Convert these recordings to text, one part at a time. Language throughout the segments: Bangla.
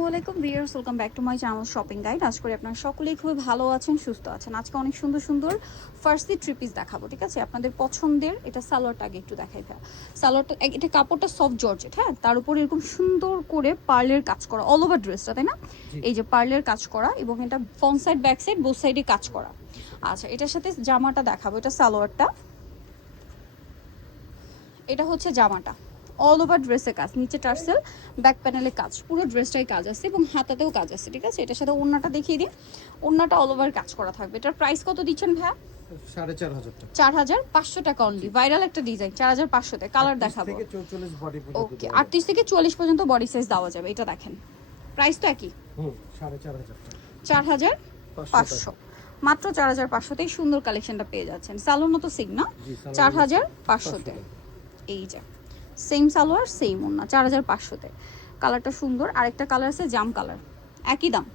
আসসালামু আলাইকুম viewers, welcome back to my channel shopping guide. আজ করে আপনারা সকলেই খুবই ভালো আছেন, সুস্থ আছেন। আজকে অনেক সুন্দর সুন্দর ফার্সি থ্রি পিস দেখাবো, ঠিক আছে? আপনাদের পছন্দের এটা সালোয়ারটা আগে একটু দেখাই ভাই। সালোয়ারটা এটা কাপড়টা সফট জর্জেট, হ্যাঁ, তার উপর এরকম সুন্দর করে পার্লের কাজ করা অল ওভার ড্রেসটা, তাই না? এই যে পার্লের কাজ করা এবং এটা front side back side both সাইডে কাজ করা। আচ্ছা, এটার সাথে জামাটা দেখাবো। এটা সালোয়ারটা, এটা হচ্ছে জামাটা অল ওভার ড্রেসে কাজ, নিচে টার্সেল, ব্যাক প্যানেলে কাজ, পুরো ড্রেসটাই কাজ আছে এবং হাতাতেও কাজ আছে, ঠিক আছে? এটার সাথে ওড়নাটা দেখিয়ে দিই। ওড়নাটা অল ওভার কাজ করা থাকবে। এটার প্রাইস কত দিচ্ছেন ভাইয়া? 4500 টাকা। 4500 টাকা অনলি। ভাইরাল একটা ডিজাইন, 4500 তে। কালার দেখাবো। ওকে, 38 থেকে 44 পর্যন্ত বডি সাইজ দেওয়া যাবে। এটা দেখেন, প্রাইস তো একই। 4500 টাকা। 4500, মাত্র 4500 তেই সুন্দর কালেকশনটা পেয়ে যাচ্ছেন। সালোয়ার মতো সিং না, 4500 তে। এই যে সেম সালোয়ার সেম ওড়না, 4500 তে। কালারটা সুন্দর। আরেকটা কালার আছে জাম কালার, একই দাম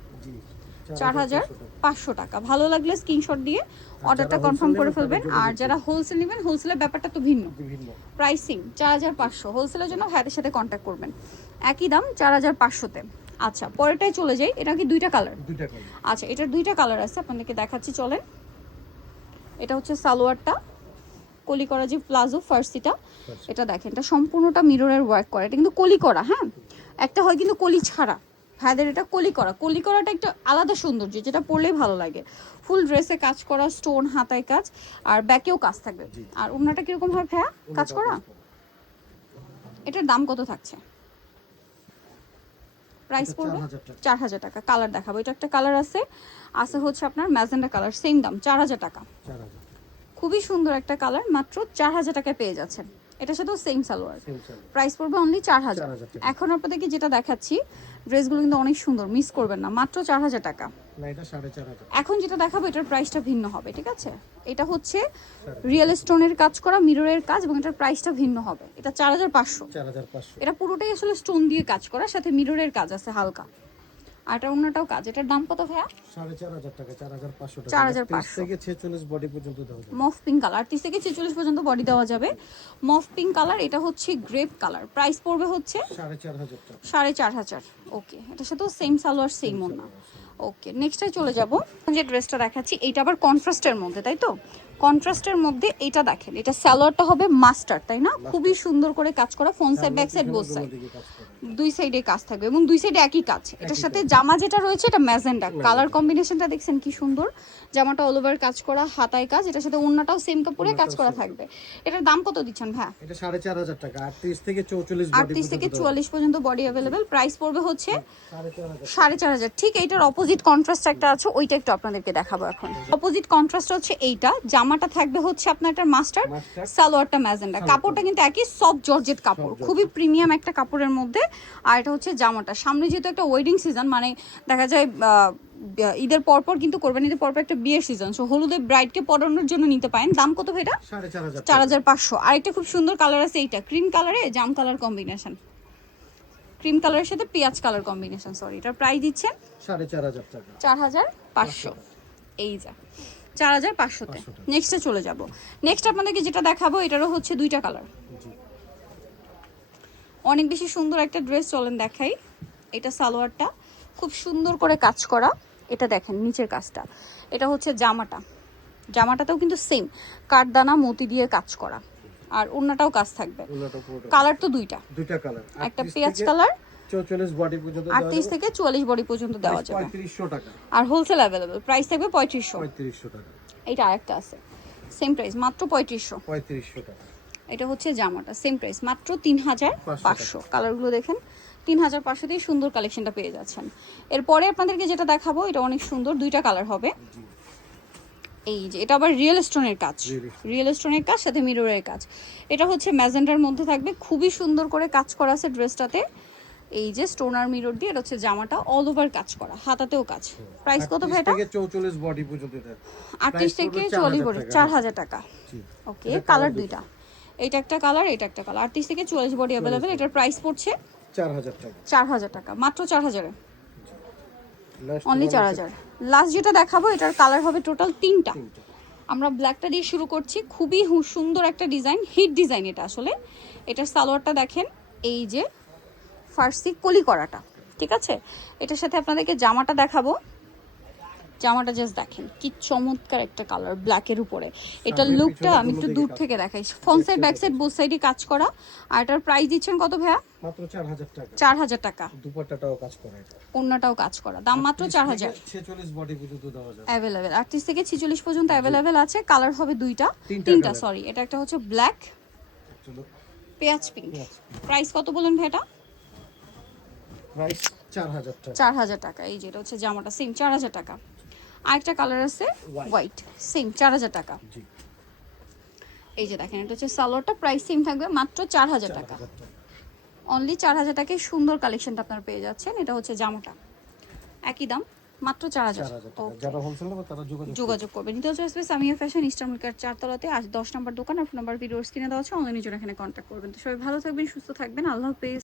4500 টাকা। ভালো লাগলে স্ক্রিনশট দিয়ে অর্ডারটা কনফার্ম করে ফেলবেন। আর যারা হোলসেল নেবেন, হোলসেলের ব্যাপারটা তো ভিন্ন, প্রাইসিং 4500। হোলসেলের জন্য ভাইদের সাথে কন্ট্যাক্ট করবেন, একই দাম 4500 তে। আচ্ছা, পরেরটাই চলে যাই। এটা কি দুইটা কালার? আচ্ছা, এটার দুইটা কালার আছে, আপনাদেরকে দেখাচ্ছি, চলেন। এটা হচ্ছে সালোয়ারটা, কলি করা যে প্লাজো ফার্সিটা, এটা দেখেন, এটা সম্পূর্ণটা মিররের ওয়ার্ক করা। এটা কিন্তু কলি করা, হ্যাঁ, একটা হয় কিন্তু কলি ছাড়া। ভাইদের এটা কলি করা। কলি করাটা একটা আলাদা সৌন্দর্য, যেটা পরলেই ভালো লাগে। ফুল ড্রেসে কাজ করা, স্টোন, হাতায় কাজ, আর ব্যাকেও কাজ থাকবে। আর ওড়নাটা কিরকম হয় ভাইয়া কাজ করা? এটার দাম কত থাকছে? প্রাইস পড়বে 4000 টাকা। কালার দেখাবো। এটা একটা কালার আছে, আছে হচ্ছে আপনার ম্যাজেন্ডা কালার, সেম দাম 4000 টাকা। খুবই সুন্দর একটা কালার, মাত্র 4000 টাকায় পেয়ে যাচ্ছেন। এটার সাথেও সেম সালোয়ার, প্রাইস পড়বে অনলি 4000। এখন আপনাদেরকে যেটা দেখাচ্ছি, ড্রেসগুলো কিন্তু অনেক সুন্দর, মিস করবেন না, মাত্র 4000 টাকা। না, এটা 4500। এখন যেটা দেখাবো এটার প্রাইসটা ভিন্ন হবে, ঠিক আছে? এটা হচ্ছে রিয়েল স্টোনের কাজ করা, মিররের কাজ, এবং এটার প্রাইসটা ভিন্ন হবে। এটা 4500। এটা পুরোটাই আসলে স্টোন দিয়ে কাজ করা, সাথে মিররের কাজ আছে হালকা। আর এটা অন্যটাও কাজ। এটার দাম কত ভাইয়া? 4500 টাকা। 4500 টাকা। 4500 থেকে 46 বডি পর্যন্ত দেওয়া যাবে। মফ পিঙ্ক কালার, 30 থেকে 46 পর্যন্ত বডি দেওয়া যাবে। মফ পিঙ্ক কালার, এটা হচ্ছে গ্রেপ কালার। প্রাইস পড়বে হচ্ছে 4500 টাকা। 4500। ওকে, এটার সাথেও সেম সালোয়ার সেম ওড়না। ওকে, নেক্সটে চলে যাব। যে ড্রেসটা দেখাচ্ছি, এইটা আবার কন্ট্রাস্টের মধ্যে, তাই তো? কন্ট্রাস্টের মধ্যে এটা দেখেন, এটা সালোয়ারটা হবে মাস্টার, তাই না? খুবই সুন্দর করে কাজ করা, front side back side both side, দুই সাইডে কাজ থাকবে এবং দুই সাইডে একই কাজ। এটার সাথে জামা যেটা রয়েছে এটা ম্যাজেন্ডা কালার কম্বিনেশনটা দেখছেন কি সুন্দর। জামাটা অল ওভার কাজ করা, হাতায় কাজ, এটার সাথে ওড়নাটাও সেম কাপড়ে কাজ করা থাকবে। এটার দাম কত দিচ্ছেন ভাই? এটা 4500 টাকা। 38 থেকে 44 বডি 38 থেকে 44 পর্যন্ত বডি अवेलेबल। প্রাইস পড়বে হচ্ছে 4500। ঠিক এইটার অপোজিট কন্ট্রাস্ট একটা আছে, ওইটা একটু আপনাদেরকে দেখাবো এখন। অপোজিট কন্ট্রাস্ট হচ্ছে এইটা। জামাটা থাকবে হচ্ছে আপনার একটা মাস্টার, সালোয়ারটা ম্যাজেন্ডা। কাপড়টা কিন্তু একই সফট জর্জেট কাপড়, খুবই প্রিমিয়াম একটা কাপড়ের মধ্যে। আর এটা হচ্ছে জামাটা। সামনে যেহেতু একটা ওয়েডিং সিজন, মানে দেখা যায় ঈদের পরপর কিন্তু কোরবানি ঈদের পরপর একটা বিয়ের সিজন, সো হলুদে ব্রাইডকে পরানোর জন্য নিতে পারেন। দাম কত ভাই এটা? 4500। আরেকটা খুব সুন্দর কালার আছে, এইটা ক্রিম কালারে জাম কালার কম্বিনেশন, ক্রিম কালারের সাথে পেঁয়াজ কালার কম্বিনেশন। সরি, এটার প্রাইস দিচ্ছেন 4500 টাকা। 4500। এই যা 4500 তে। নেক্সটে চলে যাব। নেক্সট আপনাদেরকে যেটা দেখাবো, এটারও হচ্ছে দুইটা কালার, অনেক বেশি সুন্দর একটা ড্রেস। চলেন দেখাই। এটা সালোয়ারটা খুব সুন্দর করে কাজ করা, এটা দেখেন নিচের কাজটা। এটা হচ্ছে জামাটা, জামাটাতেও কিন্তু সেম কাঠদানা মতি দিয়ে কাজ করা, আর ওড়নাটাও কাজ থাকবে। কালার তো দুইটা কালার, একটা পেঁয়াজ কালার, 44 বডি পর্যন্ত 38 থেকে 44 বডি পর্যন্ত দেওয়া যাবে। 3500 টাকা। আর হোলসেল अवेलेबल, প্রাইস থাকবে 3500 টাকা। এটা আরেকটা আছে, সেম প্রাইস, মাত্র 3500 টাকা। এটা হচ্ছে জামাটা, সেম প্রাইস, মাত্র 3500। কালারগুলো দেখেন, 3500 দিয়ে সুন্দর কালেকশনটা পেয়ে যাচ্ছেন। এরপরে আপনাদেরকে যেটা দেখাবো, এটা অনেক সুন্দর, দুইটা কালার হবে। এই যে এটা আবার রিয়েল স্টোনের কাজ, রিয়েল স্টোনের কাজ সাথে মিররের কাজ। এটা হচ্ছে ম্যাজেন্ডার মধ্যে থাকবে, খুবই সুন্দর করে কাজ করা আছে ড্রেসটাতে। এই যে স্টোন আর মিরর দিয়ে, এটা হচ্ছে জামাটা অল ওভার কাজ করা, হাতাতেও কাজ। প্রাইস কত ভাই এটা? 44 বডি পর্যন্ত এটা। 38 থেকে 44 বডি, 4000 টাকা। ওকে, কালার দুইটা, এটা একটা কালার, এটা একটা কালার। 38 থেকে 44 বডি अवेलेबल। এটার প্রাইস পড়ছে 4000 টাকা। 4000 টাকা, মাত্র 4000 এ, অনলি 4000। লাস্ট যেটা দেখাবো, এটার কালার হবে টোটাল তিনটা। আমরা ব্ল্যাকটা দিয়ে শুরু করছি, খুবই সুন্দর একটা ডিজাইন, হিট ডিজাইন এটা আসলে। এটার সালোয়ারটা দেখেন, এই যে ফার্সি কলি করাটা, ঠিক আছে, এটার সাথে আপনাদেরকে জামাটা দেখাবো। জামাটা জাস্ট দেখেন কি চমৎকার একটা কালার ব্ল্যাকের উপরে। এটার সামনে লুকটা পিছনে আমি একটু দুনো দূর দিকে থেকে দেখাই। Front side back side both সাইডে কাজ করা। আর এটার প্রাইস দিচ্ছেন কত ভাইয়া? মাত্র 4000 টাকা। 4000 টাকা। দুপাট্টাটাও কাজ করা এটা। অন্যটাও কাজ করা, দাম মাত্র 4000। 46 বডি পর্যন্ত দেওয়া যাবে। অ্যাভেলেবেল 38 থেকে 46 পর্যন্ত অ্যাভেলেবেল আছে। কালার হবে তিনটা তিনটা সরি। এটা একটা হচ্ছে ব্ল্যাক, চলো পেঁয়াজ পিঙ্ক। প্রাইস কত বলেন ভাই এটা? প্রাইস 4000 টাকা। 4000 টাকা। এই যে এটা হচ্ছে জামাটা সেম 4000 টাকা। আরেকটা কালার আছে হোয়াইট, সেম 4000 টাকা। জি এই যে দেখেন এটা হচ্ছে সালোয়ারটা, প্রাইস সেম থাকবে মাত্র 4000 টাকা। 4000 টাকা। অনলি 4000 টাকায় সুন্দর কালেকশনটা আপনারা পেয়ে যাচ্ছেন। এটা হচ্ছে জামাটা, একই দাম মাত্র 4000 4000 টাকা। যারা হোলসেল নেবে তারা যোগাযোগ করবেন। নিতে হচ্ছে space Samia fashion, eastern market 4 তলাতে 10 নম্বর দোকান। আর ফোন নাম্বার ভিডিওর স্ক্রিনে দেওয়া আছে, অনলাইনে জন্য এখানে কন্ট্যাক্ট করবেন। তো সবাই ভালো থাকবেন, সুস্থ থাকবেন, আল্লাহ হাফেজ।